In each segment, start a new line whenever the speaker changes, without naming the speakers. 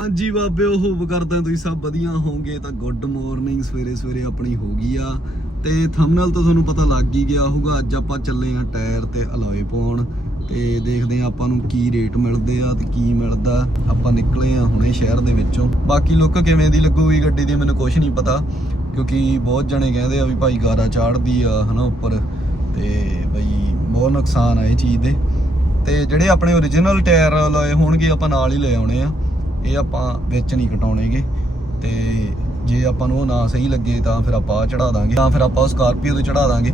ਹਾਂਜੀ ਬਾਬੇ, ਉਹ ਹੋਪ ਕਰਦਾ ਤੁਸੀਂ ਸਭ ਵਧੀਆ ਹੋਵੋਗੇ, ਤਾਂ ਗੁੱਡ ਮਾਰਨਿੰਗ ਸਵੇਰੇ ਸਵੇਰੇ ਆਪਣੀ ਹੋ ਗਈ ਆ। ਤੇ ਥੰਬਨੇਲ ਤੋਂ ਤੁਹਾਨੂੰ ਪਤਾ ਲੱਗ ਹੀ ਗਿਆ ਹੋਊਗਾ, ਅੱਜ ਆਪਾਂ ਚੱਲੇ ਆ ਟਾਇਰ ਤੇ ਅਲੋਏ ਪਾਉਣ। ਤੇ ਦੇਖਦੇ ਆ ਆਪਾਂ ਨੂੰ ਕੀ ਰੇਟ ਮਿਲਦੇ ਆ ਤੇ ਕੀ ਮਿਲਦਾ। ਆਪਾਂ ਨਿਕਲੇ ਆ ਹੁਣੇ ਸ਼ਹਿਰ ਦੇ ਵਿੱਚੋਂ। ਬਾਕੀ ਲੁੱਕ ਕਿਵੇਂ ਦੀ ਲੱਗੂਗੀ ਗੱਡੀ ਦੀ ਮੈਨੂੰ ਕੁਝ ਨਹੀਂ ਪਤਾ, ਕਿਉਂਕਿ ਬਹੁਤ ਜਣੇ ਕਹਿੰਦੇ ਆ ਵੀ ਭਾਈ ਗਾਰਾ ਚਾੜਦੀ ਆ, ਹਨਾ, ਉੱਪਰ। ਤੇ ਬਈ ਬਹੁਤ ਨੁਕਸਾਨ ਆ ਇਹ ਚੀਜ਼ ਦੇ। ਤੇ ਜਿਹੜੇ ਆਪਣੇ origignal ਟਾਇਰ ਲਾਏ ਹੋਣਗੇ, ਆਪਾਂ ਨਾਲ ਹੀ ਲੈ ਆਉਣੇ ਆ। ਇਹ ਆਪਾਂ ਵਿੱਚ ਨਹੀਂ ਕਟਾਉਣੇਗੇ ਤੇ ਜੇ ਆਪਾਂ ਨੂੰ ਉਹ ਨਾ ਸਹੀ ਲੱਗੇ ਤਾਂ ਫਿਰ ਆਪਾਂ ਚੜਾ ਦਾਂਗੇ। ਤਾਂ ਫਿਰ ਆਪਾਂ ਉਹ ਸਕਾਰਪੀਓ ਤੇ ਚੜਾ ਦਾਂਗੇ।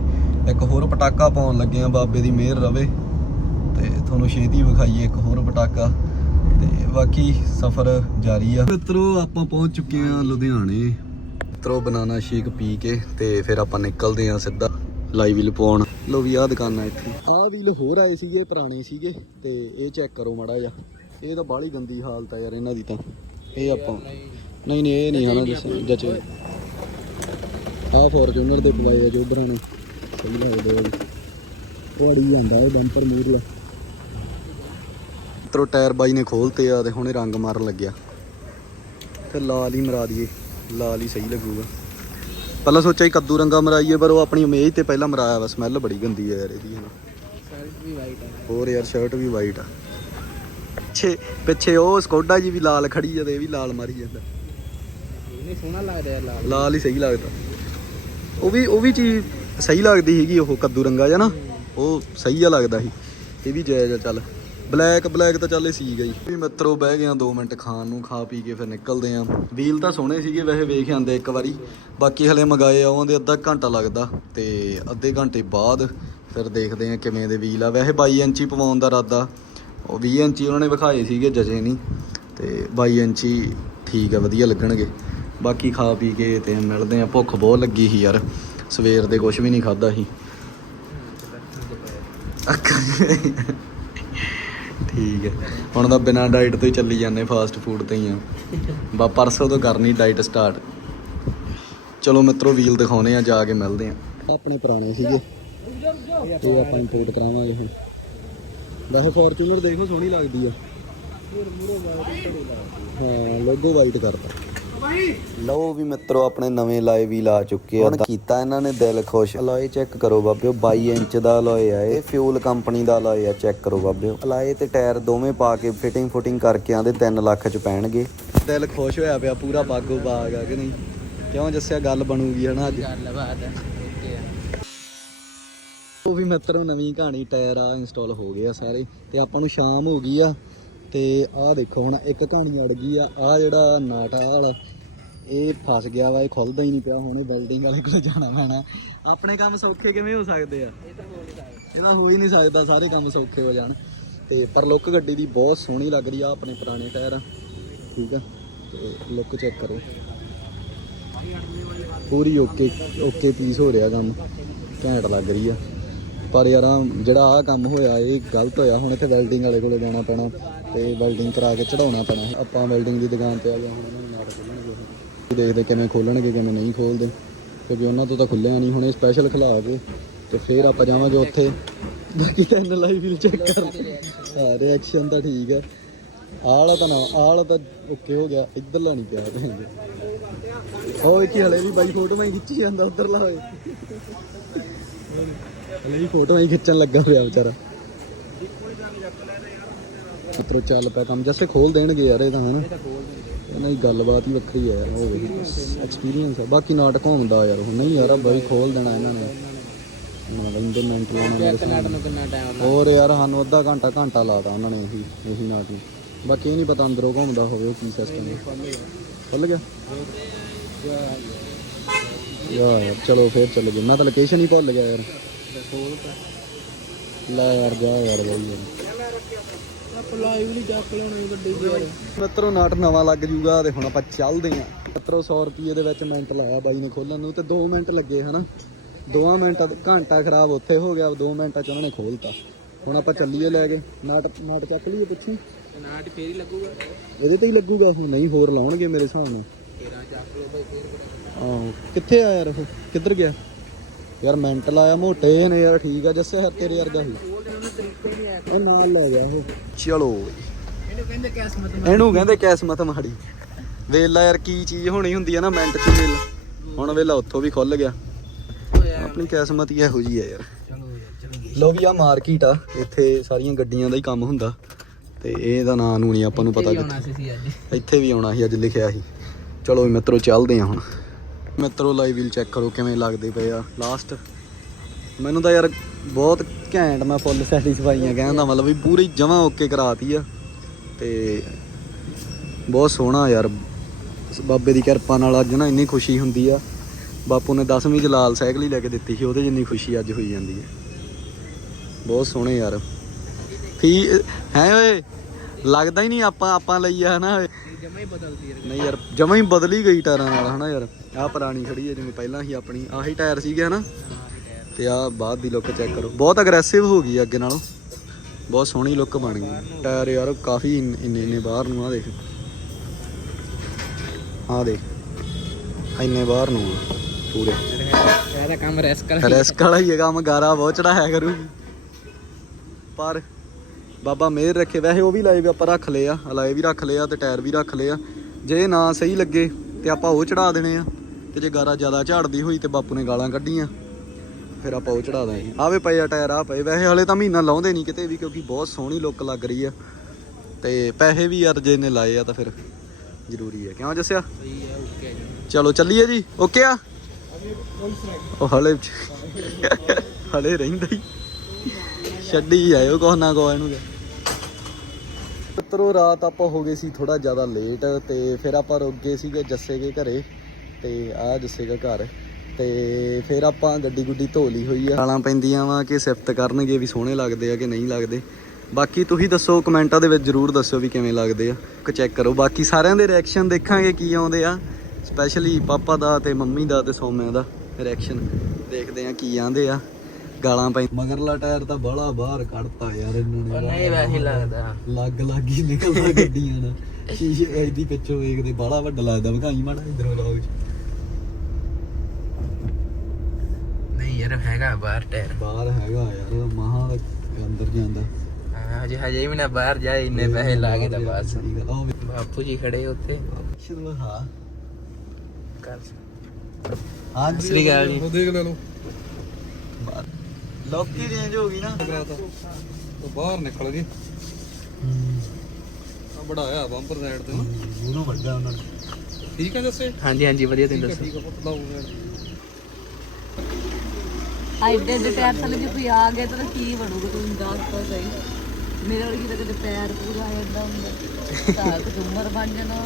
ਇੱਕ ਹੋਰ ਪਟਾਕਾ ਪਾਉਣ ਲੱਗੇ ਆ ਬਾਬੇ ਦੀ ਮਿਹਰ ਰਵੇ। ਤੇ ਤੁਹਾਨੂੰ ਛੇਤੀ ਵਿਖਾਈਏ ਇੱਕ ਹੋਰ ਪਟਾਕਾ। ਤੇ ਬਾਕੀ ਸਫ਼ਰ ਜਾਰੀ ਆ। ਮਿੱਤਰੋ, ਆਪਾਂ ਪਹੁੰਚ ਚੁੱਕੇ ਆ ਲੁਧਿਆਣੇ। ਮਿੱਤਰੋ, ਬਨਾਨਾ ਸ਼ੇਕ ਪੀ ਕੇ ਤੇ ਫਿਰ ਆਪਾਂ ਨਿਕਲਦੇ ਆ ਸਿੱਧਾ ਲਾਈਵ ਵੀਲ ਪਾਉਣ ਲੋ ਵੀ ਆ ਦੁਕਾਨਾਂ ਇੱਥੇ। ਆਹ ਵੀਲ ਹੋਰ ਆਏ ਸੀਗੇ, ਪੁਰਾਣੇ ਸੀਗੇ। ਤੇ ਇਹ ਚੈੱਕ ਕਰੋ ਮਾੜਾ ਜਿਹਾ। ਇਹ ਤਾਂ ਬਾਹਲੀ ਗੰਦੀ ਹਾਲਤ ਆ ਯਾਰ ਇਹਨਾਂ ਦੀ ਤਾਂ। ਇਹ ਆਪਾਂ ਨਹੀਂ ਨਹੀਂ ਇਹ ਨਹੀਂ ਹਨਾ ਜਚੇ ਆਹ ਫੋਰਚੂਨਰ ਦੇ ਪਲਾਏ ਆ ਜੋ ਉਧਰਾਂ ਨੇ। ਸਹੀ ਲੱਗਦੇ ਆ ਅੜੀ ਜਾਂਦਾ ਇਹ ਬੰਪਰ ਮੂਰਲਾ ਤਰੋ ਟਾਇਰ ਬਾਈ ਨੇ ਖੋਲਤੇ ਆ ਤੇ ਹੁਣੇ ਰੰਗ ਮਾਰਨ ਲੱਗਿਆ। ਤੇ ਲਾਲ ਹੀ ਮਰਾ ਦਈਏ। ਲਾਲ ਹੀ ਸਹੀ ਲੱਗੂਗਾ। ਪਹਿਲਾਂ ਸੋਚਿਆ ਕੱਦੂ ਰੰਗਾ ਮਰਾਈਏ ਪਰ ਉਹ ਆਪਣੀ ਉਮੇਜ ਤੇ ਪਹਿਲਾਂ ਮਰਾਇਆ ਵਾ। ਸਮੈਲ ਬੜੀ ਗੰਦੀ ਹੈ ਯਾਰ ਇਹਦੀ ਹਨਾ।
ਸ਼ਰਟ ਵੀ ਵਾਈਟ ਹੈ
ਹੋਰ ਯਾਰ ਸ਼ਰਟ ਵੀ ਵਾਈਟ ਆ। ਪਿੱਛੇ ਪਿੱਛੇ ਉਹ ਸਕੋਡਾ ਜੀ ਵੀ ਲਾਲ ਖੜੀ ਜਦ ਇਹ ਵੀ ਲਾਲ ਮਾਰੀ ਜਾਂਦਾ।
ਇਹਨੇ ਸੋਹਣਾ ਲੱਗਦਾ ਯਾਰ ਲਾਲ।
ਲਾਲ ਹੀ ਸਹੀ ਲੱਗਦਾ। ਉਹ ਵੀ ਉਹ ਵੀ ਚੀਜ਼ ਸਹੀ ਲੱਗਦੀ ਸੀਗੀ ਉਹ ਕੱਦੂ ਰੰਗਾ ਜਿਹਾ ਨਾ। ਉਹ ਸਹੀ ਜਿਹਾ ਲੱਗਦਾ ਸੀ। ਇਹ ਵੀ ਜਾਇਜ਼ ਆ ਚੱਲ। ਬਲੈਕ ਬਲੈਕ ਤਾਂ ਚੱਲ ਸੀਗਾ ਹੀ। ਵੀ ਮਿੱਤਰੋ ਬਹਿ ਗਏ ਆ 2 ਮਿੰਟ ਖਾਣ ਨੂੰ ਖਾ ਪੀ ਕੇ ਫਿਰ ਨਿਕਲਦੇ ਆ। ਵੀਲ ਤਾਂ ਸੋਹਣੇ ਸੀਗੇ ਵੈਸੇ ਵੇਖ ਆਂਦੇ ਇੱਕ ਵਾਰੀ। ਬਾਕੀ ਹਲੇ ਮਗਾਏ ਆ ਉਹਦੇ ਅੱਧਾ ਘੰਟਾ ਲੱਗਦਾ ਤੇ ਅੱਧੇ ਘੰਟੇ ਬਾਅਦ ਫਿਰ ਦੇਖਦੇ ਆ ਕਿਵੇਂ ਦੇ ਵੀਲ ਆ। ਵੈਸੇ 22 ਇੰਚੀ ਪਵਾਉਣ ਦਾ ਇਰਾਦਾ। ਉਹ 20 ਇੰਚੀ ਉਹਨਾਂ ਨੇ ਵਿਖਾਏ ਸੀਗੇ, ਜਜੇ ਨਹੀਂ। ਤੇ 22 ਇੰਚੀ ਠੀਕ ਆ, ਵਧੀਆ ਲੱਗਣਗੇ। ਬਾਕੀ ਖਾ ਪੀ ਕੇ ਤੇ ਮਿਲਦੇ ਆ। ਭੁੱਖ ਬਹੁਤ ਲੱਗੀ ਸੀ ਯਾਰ। ਸਵੇਰ ਦੇ ਕੁਝ ਵੀ ਨਹੀਂ ਖਾਦਾ ਸੀ। ਠੀਕ ਹੈ ਹੁਣ ਤਾਂ ਬਿਨਾਂ ਡਾਈਟ ਤੋਂ ਹੀ ਚੱਲੀ ਜਾਂਦੇ ਫਾਸਟ ਫੂਡ ਤੇ ਹੀ ਆ। ਬਾ, ਪਰਸੋਂ ਤੋਂ ਕਰਨੀ ਡਾਈਟ ਸਟਾਰਟ। ਚਲੋ ਮਿੱਤਰੋ, ਵੀਲ ਦਿਖਾਉਨੇ ਆ, ਜਾ ਕੇ ਮਿਲਦੇ ਆ। ਆਪਣੇ ਪੁਰਾਣੇ ਸੀਗੇ। ਇਹ ਆਪਾਂ ਇੰਪੋਰਟ ਕਰਾਵਾਂਗੇ ਹੁਣ। ਵੈਸੇ ਫੋਰਚੂਨਰ ਦੇਖੋ ਸੋਹਣੀ ਲੱਗਦੀ ਆ। ਹਾਂ ਲੋਗੋ ਵਾਈਟ ਕਰਤਾ। ਲਓ ਵੀ ਮਿੱਤਰੋ ਆਪਣੇ ਨਵੇਂ ਲਾਏ ਵੀ ਲਾ ਚੁੱਕੇ ਆ। ਕੀਤਾ ਇਹਨਾਂ ਨੇ ਦਿਲ ਖੁਸ਼। ਅਲੋਏ ਚੈੱਕ ਕਰੋ ਬਾਬਿਓ 22 ਇੰਚ ਦਾ ਅਲੋਏ ਆ ਇਹ ਫਿਊਲ ਕੰਪਨੀ ਦਾ ਅਲੋਏ ਆ ਚੈੱਕ ਕਰੋ ਬਾਬਿਓ। ਅਲਾਏ ਤੇ ਟਾਇਰ ਦੋਵੇਂ ਪਾ ਕੇ ਫਿਟਿੰਗ ਫੁਟਿੰਗ ਕਰਕੇ ਆਂਦੇ 3 ਲੱਖ ਚ ਪੈਣਗੇ। ਦਿਲ ਖੁਸ਼ ਹੋਇਆ ਪਿਆ ਪੂਰਾ ਬਾਗੋ ਬਾਗ ਆ ਕਿ ਨਹੀਂ? ਕਿਉਂ ਜੱਸਿਆ ਗੱਲ ਬਣੂਗੀ ਹਨਾ ਅੱਜ?
ਗੱਲ ਬਾਤ ਹੈ
ਉਹ ਵੀ ਮਿੱਤਰੋ ਨਵੀਂ ਕਹਾਣੀ ਟਾਇਰ ਆ ਇੰਸਟਾਲ ਹੋ ਗਏ ਆ ਸਾਰੇ ਤੇ ਆਪਾਂ ਨੂੰ ਸ਼ਾਮ ਹੋ ਗਈ ਆ ਤੇ ਆਹ ਦੇਖੋ ਹੁਣ ਇੱਕ ਕਹਾਣੀ ਅੜ ਗਈ ਆ ਆ ਜਿਹੜਾ ਨਾਟਾ ਵਾਲਾ ਇਹ ਫਸ ਗਿਆ ਵਾ ਇਹ ਖੁੱਲਦਾ ਹੀ ਨਹੀਂ ਪਿਆ ਹੁਣ ਬਿਲਡਿੰਗ ਵਾਲੇ ਕੋਲ ਜਾਣਾ ਪੈਣਾ। ਆਪਣੇ ਕੰਮ ਸੌਖੇ ਕਿਵੇਂ ਹੋ ਸਕਦੇ ਆ?
ਇਹ ਤਾਂ ਹੋ ਨਹੀਂ ਸਕਦਾ।
ਇਹ ਤਾਂ ਹੋ ਹੀ ਨਹੀਂ ਸਕਦਾ ਸਾਰੇ ਕੰਮ ਸੌਖੇ ਹੋ ਜਾਣ। ਤੇ ਪਰ ਲੁੱਕ ਗੱਡੀ ਦੀ ਬਹੁਤ ਸੋਹਣੀ ਲੱਗ ਰਹੀ ਆ ਆਪਣੇ ਪੁਰਾਣੇ ਟਾਇਰ ਆ। ਠੀਕ ਆ ਤੇ ਲੁੱਕ ਚੈੱਕ ਕਰੋ। ਪੂਰੀ ਓਕੇ ਓਕੇ ਪੀਸ ਹੋ ਰਿਹਾ ਕੰਮ। ਘੈਂਟ ਲੱਗ ਰਹੀ ਆ। ਪਰ ਯਾਰ ਜਿਹੜਾ ਆਹ ਕੰਮ ਹੋਇਆ, ਇਹ ਗਲਤ ਹੋਇਆ। ਹੁਣ ਇੱਥੇ ਵੈਲਡਿੰਗ ਵਾਲੇ ਕੋਲੇ ਜਾਣਾ ਪੈਣਾ ਤੇ ਵੈਲਡਿੰਗ ਕਰਾ ਕੇ ਚੜਾਉਣਾ ਪੈਣਾ। ਆਪਾਂ ਵੈਲਡਿੰਗ ਦੀ ਦੁਕਾਨ ਤੇ ਆ ਗਏ, ਹੁਣ ਉਹਨਾਂ ਨੂੰ ਨਾਟ ਖੋਲਣਗੇ। ਦੇਖਦੇ ਕਿਵੇਂ ਖੋਲਣਗੇ, ਕਿਵੇਂ ਨਹੀਂ ਖੋਲਦੇ। ਕਿਉਂਕਿ ਉਹਨਾਂ ਤੋਂ ਤਾਂ ਖੁੱਲਿਆ ਨਹੀਂ। ਹੁਣ ਇਹ ਸਪੈਸ਼ਲ ਖਿਲਾ ਕੇ ਤੇ ਫਿਰ ਆਪਾਂ ਜਾਵਾਂਗੇ ਉੱਥੇ। ਬਾਕੀ ਤਿੰਨ ਲਾਈਵ ਵੀਲ ਚੈੱਕ ਕਰ ਹਾਂ ਰਿਐਕਸ਼ਨ ਤਾਂ ਠੀਕ ਹੈ। ਆਹ ਤਾਂ ਨਾ, ਆਹ ਤਾਂ ਓਕੇ ਹੋ ਗਿਆ। ਇੱਧਰਲਾ ਨਹੀਂ ਪਿਆ ਭੈਣ ਉਹ ਇੱਕ ਹਲੇ ਵੀ ਬਾਈ ਫੋਟੋ ਮੈਂ ਖਿੱਚੀ ਜਾਂਦਾ, ਉਧਰਲਾ ਹੋਏ। ਵੀ ਫੋਟੋ ਹੀ ਖਿੱਚਣ ਲੱਗਾ ਪਿਆ ਵਿਚਾਰਾ। ਮਿੱਤਰੋ ਚੱਲ ਪਿਆ ਕੰਮ। ਜੈਸੇ ਖੋਲ ਦੇਣਗੇ ਯਾਰ ਇਹ ਤਾਂ
ਦਿੰਦੇ
ਇਹਨਾਂ ਦੀ ਗੱਲਬਾਤ ਹੀ ਵੱਖਰੀ ਹੈ ਉਹ ਐਕਸਪੀਰੀਅੰਸ ਆ। ਬਾਕੀ ਨਾਟਕ ਹੁੰਦਾ ਯਾਰ ਹੁਣ ਨਹੀਂ ਯਾਰ ਬਾਈ ਖੋਲ ਦੇਣਾ ਇਹਨਾਂ ਨੇ। ਉਹਨਾਂ ਦਾ ਇੰਟਰਨੈਟ ਲਾਉਣਾ ਮੇਰੇ
ਇੱਕ ਨਾਟ ਨੂੰ ਕਿੰਨਾ ਟਾਈਮ ਲੱਗਦਾ
ਹੋਰ ਯਾਰ ਸਾਨੂੰ ਅੱਧਾ ਘੰਟਾ ਘੰਟਾ ਲਾਤਾ ਉਹਨਾਂ ਨੇ ਇਹੀ ਇਹੀ ਨਾਟ ਨੂੰ ਬਾਕੀ ਇਹ ਨਹੀਂ ਪਤਾ ਅੰਦਰੋਂ ਘੁੰਮਦਾ ਹੋਵੇ ਉਹ ਕੀ ਸਿਸਟਮ ਹੈ ਖੁੱਲ ਗਿਆ? ਯਾਰ ਚਲੋ ਫੇਰ ਚੱਲ ਗਏ। ਮੈਂ ਤਾਂ ਲੋਕੇਸ਼ਨ ਹੀ ਭੁੱਲ ਗਿਆ ਯਾਰ। ਲੈ ਯਾਰ ਜਾ ਯਾਰ
ਦੀ ਯਾਰ।
ਮਿੱਤਰੋ ਨਾਟ ਨਵਾਂ ਲੱਗ ਜੂਗਾ ਤੇ ਹੁਣ ਆਪਾਂ ਚੱਲਦੇ ਆਂ ਮਿੱਤਰੋ 100 ਰੁਪਏ ਦੇ ਵਿੱਚ ਮਿੰਟ ਲਾਇਆ ਬਾਈ ਨੇ ਖੋਲਣ ਨੂੰ ਤੇ 2 ਮਿੰਟ ਲੱਗੇ ਹਨਾ? 2 ਮਿੰਟਾਂ ਘੰਟਾ ਖਰਾਬ ਉੱਥੇ ਹੋ ਗਿਆ 2 ਮਿੰਟਾਂ ਚ ਉਹਨਾਂ ਨੇ ਖੋਲਤਾ। ਹੁਣ ਆਪਾਂ ਚੱਲੀਏ ਲੈ ਕੇ। ਨਾਟ ਨਾਟ ਚੱਕ ਲਈਏ ਪਿੱਛੇ।
ਨਾਟ ਫੇਰ ਹੀ ਲੱਗੂਗਾ।
ਇਹਦੇ ਤੇ ਹੀ ਲੱਗੂਗਾ ਹੁਣ ਨਹੀਂ ਹੋਰ ਲਾਉਣਗੇ ਮੇਰੇ ਹਿਸਾਬ ਨਾਲ।
ਚੱਕ ਲੋ ਬਈ ਫੇਰ
ਆਹੋ ਕਿੱਥੇ ਆ ਯਾਰ ਉਹ? ਕਿੱਧਰ ਗਿਆ? ਯਾਰ ਮਿੰਟ ਲਾਇਆ ਮੋਟੇ ਨੇ ਯਾਰ ਠੀਕ ਆ ਜੱਸੇ ਹਰ ਤੇਰੇ ਵਰਗਾ
ਹੀ ਨਹੀਂ ਹੈ
ਉਹ ਨਾਲ ਲੈ ਗਿਆ ਇਹ। ਚਲੋ
ਇਹਨੂੰ ਕਹਿੰਦੇ ਕਿਸਮਤ
ਇਹਨੂੰ ਕਹਿੰਦੇ ਕਿਸਮਤ ਮਾੜੀ। ਵੇਲਾ ਯਾਰ ਕੀ ਚੀਜ਼ ਹੋਣੀ ਹੁੰਦੀ ਆ ਨਾ ਮਿੰਟ ਚ ਵੇਲਾ ਹੁਣ ਵੇਲਾ ਉੱਥੋਂ ਵੀ ਖੁੱਲ ਗਿਆ। ਆਪਣੀ ਕਿਸਮਤ ਹੀ ਇਹੋ ਜੀ ਆ ਯਾਰ।
ਚਲੋ ਯਾਰ ਚਲੋ
ਲੋ ਵੀ ਆ ਮਾਰਕੀਟ ਆ ਇੱਥੇ ਸਾਰੀਆਂ ਗੱਡੀਆਂ ਦਾ ਹੀ ਕੰਮ ਹੁੰਦਾ। ਤੇ ਇਹਦਾ ਨਾਂ ਨੂੰ ਨਹੀਂ ਆਪਾਂ ਨੂੰ ਪਤਾ ਕਿੱਥੇ।
ਸੀ ਸੀ ਅੱਜ।
ਇੱਥੇ ਵੀ ਆਉਣਾ ਸੀ ਅੱਜ ਲਿਖਿਆ ਸੀ। ਚਲੋ ਵੀ ਮਿੱਤਰੋ ਚੱਲਦੇ ਆ ਹੁਣ। ਮਿੱਤਰੋ ਲਾਈਵ ਵੀਲ ਚੈੱਕ ਕਰੋ ਕਿਵੇਂ ਲੱਗਦੇ ਪਏ ਆ। ਲਾਸਟ ਮੈਨੂੰ ਤਾਂ ਯਾਰ ਬਹੁਤ ਘੈਂਟ ਮੈਂ ਫੁੱਲ ਸੈਟੀਸਫਾਈ ਆ, ਕਹਿਣ ਦਾ ਮਤਲਬ ਵੀ ਪੂਰੀ ਜਮਾਂ ਓਕੇ ਕਰਾਤੀ ਆ। ਤੇ ਬਹੁਤ ਸੋਹਣਾ ਯਾਰ, ਬਾਬੇ ਦੀ ਕਿਰਪਾ ਨਾਲ ਅੱਜ ਨਾ ਇੰਨੀ ਖੁਸ਼ੀ ਹੁੰਦੀ ਆ। ਬਾਪੂ ਨੇ 10ਵੀਂ ਚ ਲਾਲ ਸਾਈਕਲ ਹੀ ਲੈ ਕੇ ਦਿੱਤੀ ਸੀ, ਉਹਦੇ ਜਿੰਨੀ ਖੁਸ਼ੀ ਅੱਜ ਹੋਈ ਜਾਂਦੀ ਹੈ ਬਹੁਤ ਸੋਹਣੇ ਯਾਰ। ਫੀ ਹੈ ਓਏ? ਲੱਗਦਾ ਹੀ ਨਹੀਂ ਆਪਾਂ ਆਪਾਂ ਲਈ ਆ ਹਨਾ
ਜਮਾ ਹੀ ਬਦਲਦੀ ਯਾਰ
ਨਹੀਂ ਯਾਰ ਜਮਾਂ ਹੀ ਬਦਲੀ ਗਈ ਟਾਇਰਾਂ ਨਾਲ ਹਨਾ ਯਾਰ? ਆਹ ਪੁਰਾਣੀ ਖੜੀ ਹੈ ਜਿਵੇਂ ਪਹਿਲਾਂ ਹੀ ਆਪਣੀ ਆਹੀ ਟਾਇਰ ਸੀਗੇ ਹਨਾ? ਤੇ ਆਹ ਬਾਅਦ ਦੀ ਲੁੱਕ ਚੈੱਕ ਕਰੋ। ਬਹੁਤ ਅਗਰੈਸਿਵ ਹੋ ਗਈ ਅੱਗੇ ਨਾਲੋਂ। ਬਹੁਤ ਸੋਹਣੀ ਲੁੱਕ ਬਣ ਗਈ। ਟਾਇਰ ਯਾਰ ਕਾਫੀ ਇੰਨ- ਇੰਨੇ ਬਾਹਰ ਨੂੰ ਆ ਦੇਖ। ਆ ਦੇਖ। ਇੰਨੇ ਬਾਹਰ ਨੂੰ ਪੂਰੇ।
ਇਹਦਾ ਕੰਮ
ਰਿਸਕ ਵਾਲਾ ਹੀ ਹੈ ਕੰਮ ਗਾਰਾ ਬਹੁਤ ਚੜਾਇਆ ਕਰੂਗੀ। ਪਰ ਬਾਬਾ ਮੇਰ ਰੱਖੇ, ਵੈਸੇ ਉਹ ਵੀ ਲਾਏ ਵੀ ਆਪਾਂ ਰੱਖ ਲਏ ਆ ਅਲਾਏ ਵੀ ਰੱਖ ਲਏ ਆ ਤੇ ਟਾਇਰ ਵੀ ਰੱਖ ਲਏ ਆ। ਜੇ ਨਾ ਸਹੀ ਲੱਗੇ ਤੇ ਆਪਾਂ ਉਹ ਚੜਾ ਦੇਣੇ ਆ। ਤੇ ਜੇ ਗਾਰਾ ਜ਼ਿਆਦਾ ਝਾੜਦੀ ਹੋਈ ਤੇ ਬਾਪੂ ਨੇ ਗਾਲਾਂ ਕੱਢੀਆਂ, ਫਿਰ ਆਪਾਂ ਉਹ ਚੜਾ ਦਾਂਗੇ ਆਵੇ ਪਏ ਆ ਟਾਇਰ ਆ ਪਏ। ਵੈਸੇ ਹਲੇ ਤਾਂ ਮਹੀਨਾ ਲਾਉਂਦੇ ਨਹੀਂ ਕਿਤੇ ਵੀ, ਕਿਉਂਕਿ ਬਹੁਤ ਸੋਹਣੀ ਲੁੱਕ ਲੱਗ ਰਹੀ ਆ। ਤੇ ਪੈਸੇ ਵੀ ਯਾਰ ਜੇ ਇਹਨੇ ਲਾਏ ਆ ਤਾਂ ਫਿਰ ਜ਼ਰੂਰੀ ਹੈ ਕਿਉਂ ਜੱਸਿਆ?
ਸਹੀ ਹੈ ਓਕੇ
ਚਲੋ ਚੱਲੀਏ ਜੀ। ਓਕੇ ਆ? ਉਹ ਹਲੇ ਹਲੇ ਰਹਿੰਦਾ ਹੀ। ਛੱਡੀ ਆਇਓ ਕੋਹ ਨਾ ਕੋ ਇਹਨੂੰ। ਮਿੱਤਰੋ, ਰਾਤ ਆਪਾਂ ਹੋ ਗਏ ਸੀ ਥੋੜਾ ਜ਼ਿਆਦਾ ਲੇਟ ਤੇ ਫਿਰ ਆਪਾਂ ਰੁਕ ਗਏ ਸੀਗੇ ਜੱਸੇ ਦੇ ਘਰੇ ਤੇ ਆ ਜੱਸੇ ਦਾ ਘਰ ਤੇ ਫਿਰ ਆਪਾਂ ਗੱਡੀ ਗੁੱਡੀ ਧੋ ਲਈ ਹੋਈ ਆ। ਗਾਲਾਂ ਪੈਂਦੀਆਂ ਵਾ ਕਿ ਸਿਫਤ ਕਰਨਗੇ ਵੀ ਸੋਹਣੇ ਲੱਗਦੇ ਆ ਕਿ ਨਹੀਂ ਲੱਗਦੇ। ਬਾਕੀ ਤੁਸੀਂ ਦੱਸੋ, ਕਮੈਂਟਾਂ ਦੇ ਵਿੱਚ ਜਰੂਰ ਦੱਸਿਓ ਵੀ ਕਿਵੇਂ ਲੱਗਦੇ ਆ। ਕਿ ਚੈੱਕ ਕਰੋ। ਬਾਕੀ ਸਾਰਿਆਂ ਦੇ ਰਿਐਕਸ਼ਨ ਦੇਖਾਂਗੇ ਕੀ ਆਉਂਦੇ ਆ। ਸਪੈਸ਼ਲੀ ਪਾਪਾ ਦਾ ਤੇ ਮੰਮੀ ਦਾ ਤੇ ਸੋਮਿਆਂ ਦਾ ਰਿਐਕਸ਼ਨ ਦੇਖਦੇ ਆ ਕੀ ਆਂਦੇ ਆ। ਗਾਲਾਂ ਪੈ ਮਗਰਲਾ ਟਾਇਰ ਤਾਂ ਬੜਾ ਬਾਹਰ ਕੱਢਤਾ ਯਾਰ ਇਹਨਾਂ ਨੇ।
ਨਹੀਂ ਵੈਸੇ ਲੱਗਦਾ
ਲੱਗ ਲੱਗ ਹੀ ਨਿਕਲਦਾ ਗੱਡੀਆਂ ਦਾ ਸ਼ੀਸ਼ੇ ਇਹਦੀ ਪਿੱਛੋਂ ਵੇਖਦੇ ਬੜਾ ਵੱਡਾ ਲੱਗਦਾ। ਵਿਖਾਈ ਮਾੜਾ ਇਧਰੋਂ ਲੋਗ
ਨਹੀਂ ਯਾਰ ਹੈਗਾ ਬਾਹਰ ਟਾਇਰ।
ਬਾਹਰ ਹੈਗਾ ਯਾਰ ਮਹਾ ਅੰਦਰ ਜਾਂਦਾ।
ਹਾਂ, ਹਜੇ ਹਜੇ ਵੀ ਨਾ ਬਾਹਰ ਜਾਏ ਇੰਨੇ ਪੈਸੇ ਲਾ ਕੇ ਤਾਂ ਬਸ
ਗੱਲ
ਬਾਪੂ ਜੀ ਖੜੇ ਉੱਥੇ।
ਸ਼ੁਰੂ ਹਾਂ
ਕਰ
ਹਾਂਜੀ।
ਸ੍ਰੀ ਜੀ।
ਉਹ ਦੇਖ ਲੈ ਲੋ ਲੋਕੀ ਚੇਂਜ ਹੋ ਗਈ ਨਾ।
ਉਹ ਬਾਹਰ ਨਿਕਲ ਗਏ ਆ ਬੜਾਇਆ ਬੰਪਰ ਸਾਈਡ ਤੇ ਨਾ।
ਉਹਨੂੰ ਵੱਡਾ ਉਹਨਾਂ ਨੇ।
ਠੀਕ ਹੈ ਦੱਸੇ
ਹਾਂਜੀ ਹਾਂਜੀ ਵਧੀਆ ਤੁਸੀਂ ਦੱਸੋ।
ਠੀਕ ਆ ਪੁੱਤ ਲਾਉਂਗਾ
ਐਡੇ ਦੇ ਪੈਰ ਥੱਲੇ ਜੇ ਕੋਈ ਆ ਗਿਆ ਤਾਂ ਕੀ ਬਣੂਗਾ ਤੂੰ ਦੱਸ ਤਾਂ ਸਹੀ। ਮੇਰੇ ਵਰਗੀ ਤਾਂ ਕਦੇ ਪੈਰ ਪੂਰਾ ਐਡਾ ਹੁੰਦਾ। ਤਾਂ ਕਿ ਉਮਰ ਬਣ ਜਾਣਾ